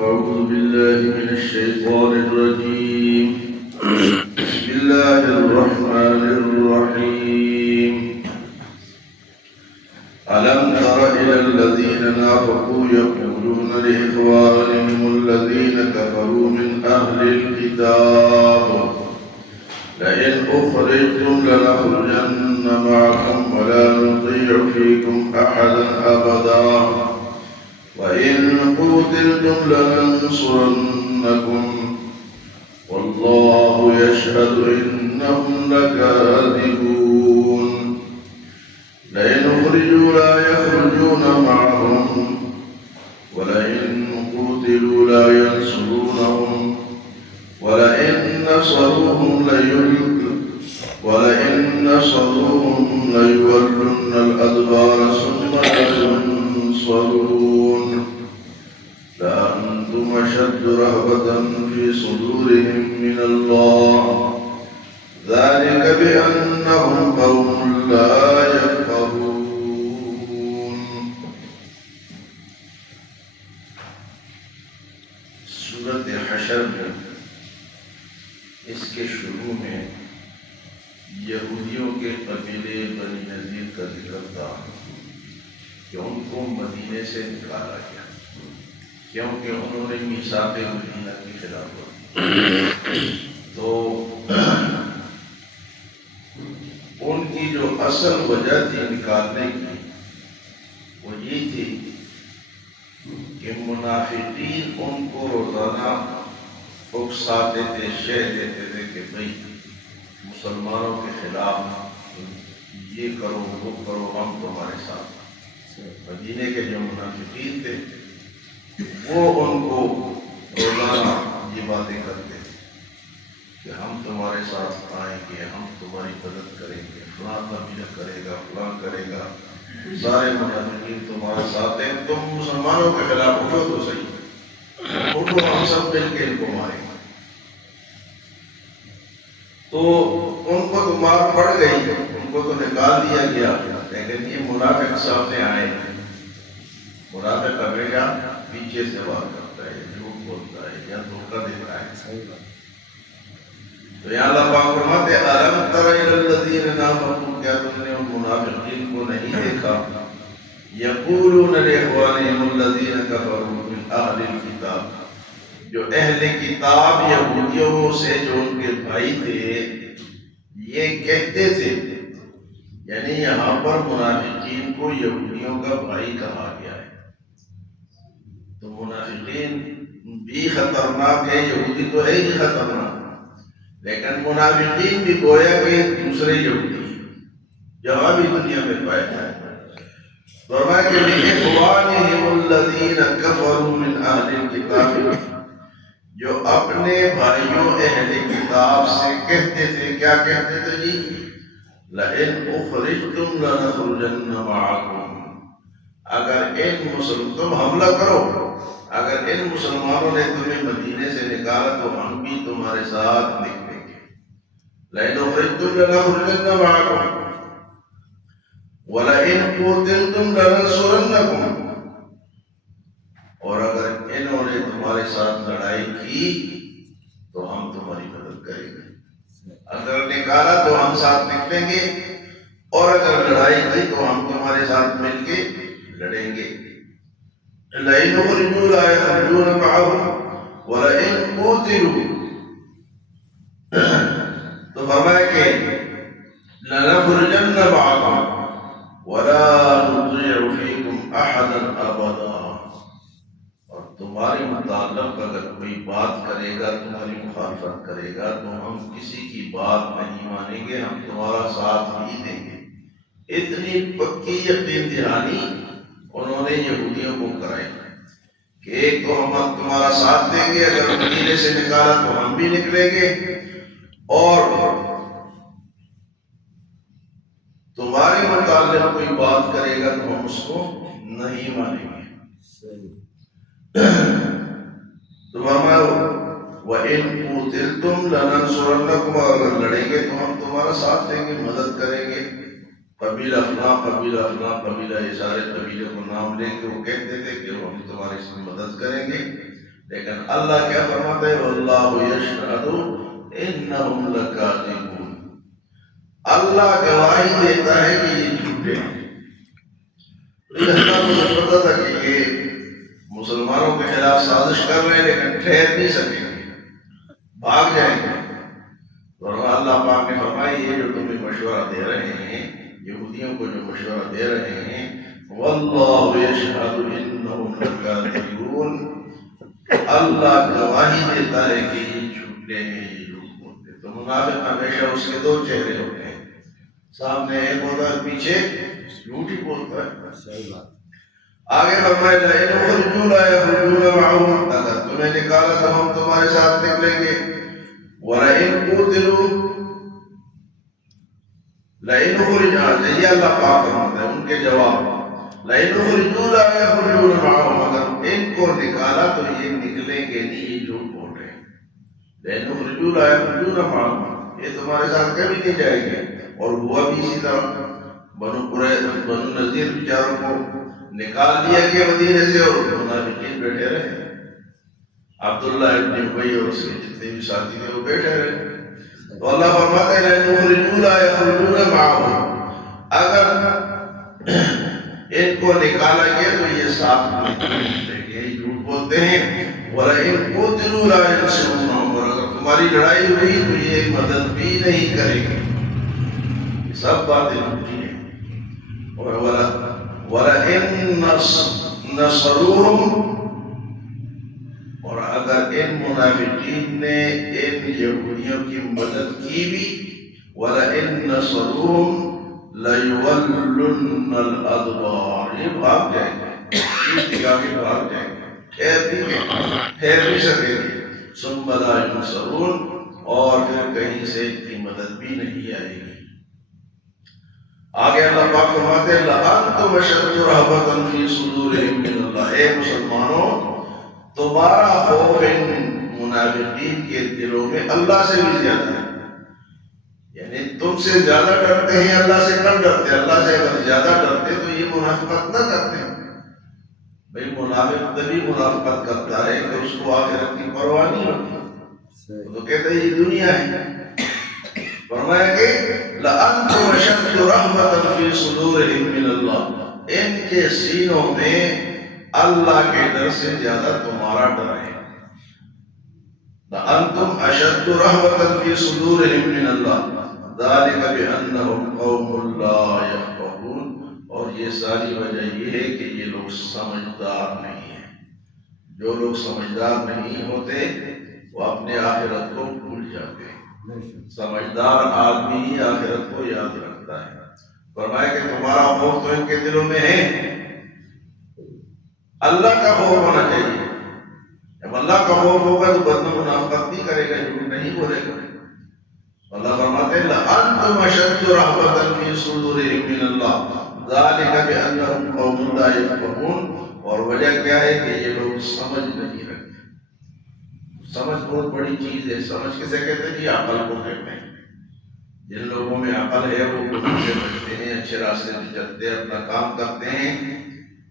أعوذ بالله من الشيطان الرجيم. بسم الله الرحمن الرحيم. ألم تر إلى الذين نافقوا يقولون لإخوانهم الذين كفروا من أهل الكتاب لئن أخرجتم لنخرجن معكم ولا نطيع فيكم أحدا أبدا وإن قتلتم لننصرنكم والله يشهد إنهم لكاذبون. لئن أخرجوا لا يخرجون معهم ولئن قتلوا لا ينصرونهم ولئن نصروهم ليولن الأدبار ثم لا ينصرون لأنتم أشد رهبة في صدورهم من الله ذلك بأنهم قوم لا يفقهون. سورۃ حشر میں اس کے شروع میں یہودیوں کے قبیلے بنی نذیر کا ذکر تھا کہ ان کو مدینے سے نکالا گیا کیونکہ انہوں نے میثاق مدینہ کی خلاف ورزی. تو ان کی جو اصل وجہ تھی نکالنے کی وہ یہ تھی کہ منافقین ان کو روزانہ اکساتے تھے، شہ دیتے تھے کہ بھئی مسلمانوں کے خلاف یہ کرو وہ کرو، ہم تمہارے ساتھ. مدینے کے جو منافقین تھے وہ ان کو روزانہ یہ باتیں کرتے تھے کہ ہم تمہارے ساتھ آئیں گے، ہم تمہاری مدد کریں گے، فلاں قبیلہ کرے گا، فلاں کرے گا، سارے منافقین تمہارے ساتھ ہیں، تم مسلمانوں کے خلاف اٹھو تو صحیح، اٹھو ہم سب مل کے ان کو ماریں گے. تو ان کو تو مار پڑ گئی، ان کو تو نکال دیا گیا، لیکن یہ منافق سامنے آئے. منافق ہمیشہ پیچھے سے بات کرتا ہے، جھوٹ بولتا ہے یا دھوکہ دیتا ہے. تو یہاں اللہ پاک فرماتے ہیں الم تر الی الذین نافقوا، کیا تم نے ان منافقین کو نہیں دیکھا؟ یقولون لاخوانہم الذین کفروا من اہل الکتاب، جو اہل کتاب یہودیوں سے جو ان کے بھائی تھے یہ کہتے تھے، یعنی یہاں پر منافقین کو یہودیوں کا بھائی کہا گیا ہے. تو منافقین بھی خطرناک ہے، یہودی تو ہے ہی خطرناک، لیکن منافقین بھی گویا کہ دوسرے یہودی جہاں بھی دنیا میں پائے جائے. فرمایا کہ لِإِخْوَانِهِمُ الَّذِينَ كَفَرُوا مِنْ أَهْلِ الْكِتَابِ، جو اپنے بھائیوں اہل کتاب سے کہتے تھے، کیا کہتے تھے جی؟ لَإِنْ أُخْرِجْتُمْ لَنَخْرُجَنَّ مَعَكُمْ، اگر تم حملہ کرو، اگر ان مسلمانوں نے تمہیں مدینے سے نکالا تو ہم بھی تمہارے ساتھ نکلیں گے. لَإِنْ أُخْرِجْتُمْ لَنَخْرُجَنَّ مَعَكُمْ وَلَئِنْ قُتِلْتُمْ لَنَنصُرَنَّكُمْ، اور اگر انہوں نے تمہارے ساتھ لڑائی کی تو ہم تمہاری مدد کریں گے. اگر نکالا تو ہم ساتھ نکلیں گے، اور اگر لڑائی کی تو ہم تمہارے ساتھ مل کے لڑیں گے. لَئِنْ أُخْرِجُوا لَا يَخْرُجُونَ مَعَهُمْ وَلَئِنْ قُتِلُوا، تو فرمایا کہ لَنَخْرُجَنَّ مَعَكُمْ وَلَا نُطِيعُ فِيكُمْ أَحَدًا أَبَدًا، اور تمہارے متعلق اگر کوئی بات کرے گا، تمہاری مخالفت کرے گا تو ہم کسی کی بات نہیں مانیں گے، ہم تمہارا ساتھ ہی دیں گے. اتنی پکی یقین دہانی انہوں نے یہودیوں کو کرائی کہ ایک تو ہم تمہارا ساتھ دیں گے، اگر مدینے سے نکالا تو ہم بھی نکلیں گے، اور تمہارے متعلق کوئی بات کرے گا تو ہم اس کو نہیں مانیں گے. تو فرمایا وَإِن قُتِلْتُمْ لَنَنصُرَنَّكُمْ، اگر لڑیں گے تو ہم تمہارا ساتھ دیں گے، مدد کریں گے. قبیلہ فلاں قبیلہ فلاں قبیلہ، یہ سارے قبیلے کو نام لے کے وہ کہتے تھے کہ ہم تمہاری اس میں مدد کریں گے. لیکن اللہ کیا فرماتا ہے واللہ یشہد انہم لکاذبون، اللہ گواہی دیتا ہے کہ یہ جھوٹے ہیں۔ اللہ کو پتا تھا کہ یہ مسلمانوں کے خلاف سازش کر رہے ہیں لیکن ٹھہر نہیں سکیں گے، بھاگ جائیں گے۔ اور اللہ پاک نے فرمایا یہ جو تمہیں مشورہ دے رہے ہیں، یہودیوں کو جو مشورہ دے رہے ہیں، واللہ یشہد انہم لکاذبون، اللہ گواہی دیتا ہے کہ یہ جھوٹے ہیں، یہ جھوٹ بولتے ہیں۔ تو منافق ہمیشہ اس کے دو چہرے ہوتے ہیں، سامنے ایک ہوتا ہے، پیچھے جھوٹ ہی بولتا ہے۔ صحیح بات۔ آگے فرمایا لئن خرجوا لا يخرجون معهم، اگر تمہیں نکالا تو ہم تمہارے ساتھ نکلیں گے، ولئن قوتلوا، لئن خرجوا، یہ اللہ پاک فرماتا ہے ان کے جواب، لئن خرجوا لا يخرجون معهم، اگر ان کو نکالا تو یہ نکلیں گے نہیں، یہ جھوٹ بول رہے ہیں۔ لئن خرجوا لا يخرجون معهم، یہ تمہارے ساتھ کبھی نہیں جائیں گے۔ اور ہوا بھی اسی طرح، بنو نذیر بیچاروں کو نکال دیا گیا مدینے سے، اور منافقین بیٹھے رہے، عبداللہ ابن ابی اور اس کے جتنے بھی ساتھی تھے وہ بیٹھے رہے۔ تو اللہ فرماتا ہے لئن خرجوا لا يخرجون معهم، اگر ان کو نکالا گیا تو یہ ساتھ یہ جھوٹ بولتے ہیں، ولئن قوتلوا لا ينصرونهم، اور اگر تمہاری لڑائی ہوئی تو یہ مدد بھی نہیں کرے گی۔ سب باتیں جھوٹی ہیں۔ وَلَئِن نَصَرُوهُمْ، اور اگر ان منافقین نے ان یہودیوں کی مدد کی بھی، وَلَئِن نَصَرُوهُمْ لَيُوَلُّنَّ الْأَدْبَارَ، یہ بھاگ جائیں گے، یہ دکھا کے بھاگ جائیں گے، ٹھہر بھی سکیں گے۔ ثُمَّ لَا يُنصَرُونَ، اور پھر کہیں سے ان کی مدد بھی نہیں آئے گی۔ آگے اللہ پاک فرماتے ہیں لَأَنْتُمْ أَشَدُّ رَهْبَةً فِي صُدُورِهِمْ مِنَ اللَّهِ، اے مسلمانوں تمہارا خوف ان منافقین کے دلوں میں اللہ سے بھی زیادہ ہے، یعنی تم سے زیادہ ڈرتے ہیں، اللہ سے کم ڈرتے ہیں۔ اللہ سے اگر زیادہ ڈرتے تو یہ منافقت نہ کرتے۔ بھئی منافق تبھی منافقت کرتا ہے کہ اس کو آخرت کی پرواہ نہیں ہوتی، وہ تو کہتے ہیں یہ دنیا ہے۔ فرمایا کہ لَأَنْتُمْ أَشَدُّ رَحْمَةً فِي صُدُورِهِمْ مِنَ اللَّهِ، ان کے سینوں میں اللہ کے ڈر سے زیادہ تمہارا ڈر ہے۔ لَأَنْتُمْ أَشَدُّ رَحْمَةً فِي صُدُورِهِمْ مِنَ اللَّهِ ذَلِكَ بِأَنَّهُمْ قَوْمٌ لَا يَفْقَهُونَ، اور یہ ساری وجہ یہ ہے کہ یہ لوگ سمجھدار نہیں ہیں۔ جو لوگ سمجھدار نہیں ہوتے وہ اپنے آخرت کو بھول جاتے ہیں۔ سمجھدار آدمی ہی آخرت کو یاد رکھتا ہے۔ فرمایا کہ تمہارا خوف تو ان کے دلوں میں ہے، اللہ کا خوف ہونا چاہیے۔ جب اللہ کا خوف ہوگا تو بندہ منافقت نہیں کرے گا، جھوٹ نہیں بولے گا۔ اللہ فرماتے ہیں لَأَنْتُمْ أَشَدُّ رَهْبَةً فِي صُدُورِهِمْ مِنَ اللَّهِ ذَلِكَ بِأَنَّهُمْ قَوْمٌ لَا يَفْقَهُونَ، اور وجہ کیا ہے کہ یہ لوگ سمجھ نہیں رکھتے۔ سمجھ بہت بڑی چیز ہے۔ سمجھ کسے کہتے ہیں؟ یہ عقل کو کہتے ہیں۔ جن لوگوں میں عقل ہے وہ گناہ سے بچتے ہیں، اچھے راستے پہ چلتے ہیں، اپنا کام کرتے ہیں،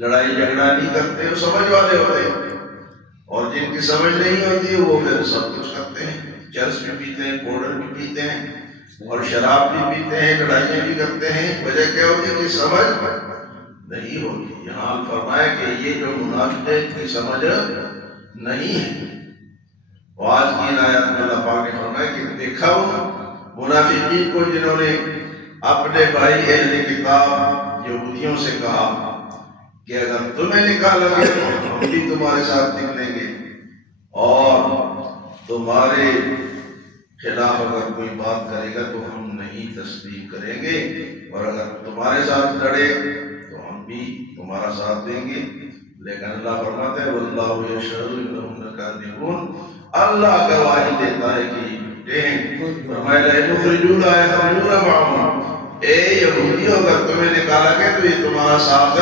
لڑائی جھگڑا نہیں کرتے، وہ سمجھ والے ہوتے ہیں۔ اور جن کی سمجھ نہیں ہوتی وہ پھر سب کچھ کرتے ہیں، چرس بھی پیتے ہیں، پاؤڈر بھی پیتے ہیں، اور شراب بھی پیتے ہیں، لڑائیاں بھی کرتے ہیں۔ وجہ کیا ہوتی ہے کہ سمجھ نہیں ہوتی۔ یہاں فرمایا کہ یہ جو منافق ہے ان کی سمجھ نہیں ہے۔ آج کی آیات میں اللہ پاک نے فرمایا کہ دیکھا ہو منافقین کو جنہوں نے اپنے بھائی اہل کتاب یہودیوں سے کہا کہ اگر تمہیں نکالا گیا تو ہم بھی تمہارے ساتھ نکلیں گے، اور تمہارے خلاف اگر کوئی بات کرے گا تو ہم نہیں تسلیم کریں گے، اور اگر تمہارے ساتھ لڑے تو ہم بھی تمہارا ساتھ دیں گے۔ لیکن اللہ فرماتا ہے واللہ یشہد انہم لکاذبون، اللہ گواہی دیتا ہے کہ یہ جھوٹے ہیں۔ فرمایا لئن خرجوا لا يخرجون معهم، اے یہودیو اگر تمہیں نکالا گیا تو یہ تمہارا ساتھ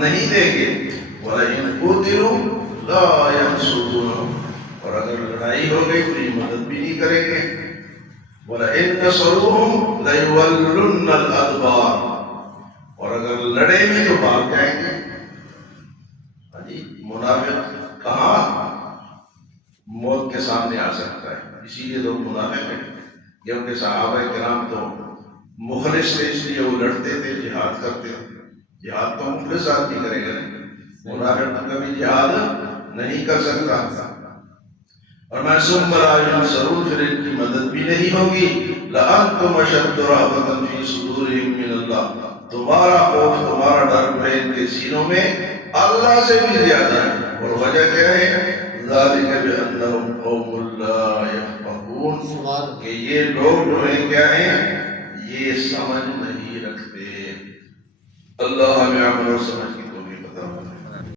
نہیں دیں گے، وَلَئِن قُوتِلُوا لَا يَنصُرُونَهُمْ، اور اگر لڑائی ہو گئی تو یہ مدد بھی نہیں کریں گے، وَلَئِن نَصَرُوهُمْ لَيُوَلُّنَّ الْأَدْبَارَ، اور اگر لڑے بھی تو بھاگ جائیں گے۔ منافق کہاں؟ کے سامنے آ سکتا ہے. اسی لیے لوگ منافق ہیں، کیونکہ صحابہ کرام تو مخلص تھے، اس لیے وہ لڑتے تھے، جہاد کرتے تھے. جہاد تو مخلص آدمی کرے گا نہیں، منافق تو کبھی جہاد نہیں کر سکتا. اور معصوم برائے ضرور پھر ان کی مدد بھی نہیں ہوگی. لأنتم اشد رهبة في صدورهم من اللہ، تمہارا خوف، تمہارا ڈر جو ہے ان کے سینوں میں اللہ سے بھی زیادہ ہے. اور وجہ کیا ہے؟ ذالک بأنہم قوم لا یفقہون، کہ یہ لوگ جو ہیں کیا ہیں، یہ سمجھ نہیں رکھتے. اللہ ہمیں عمل اور سمجھ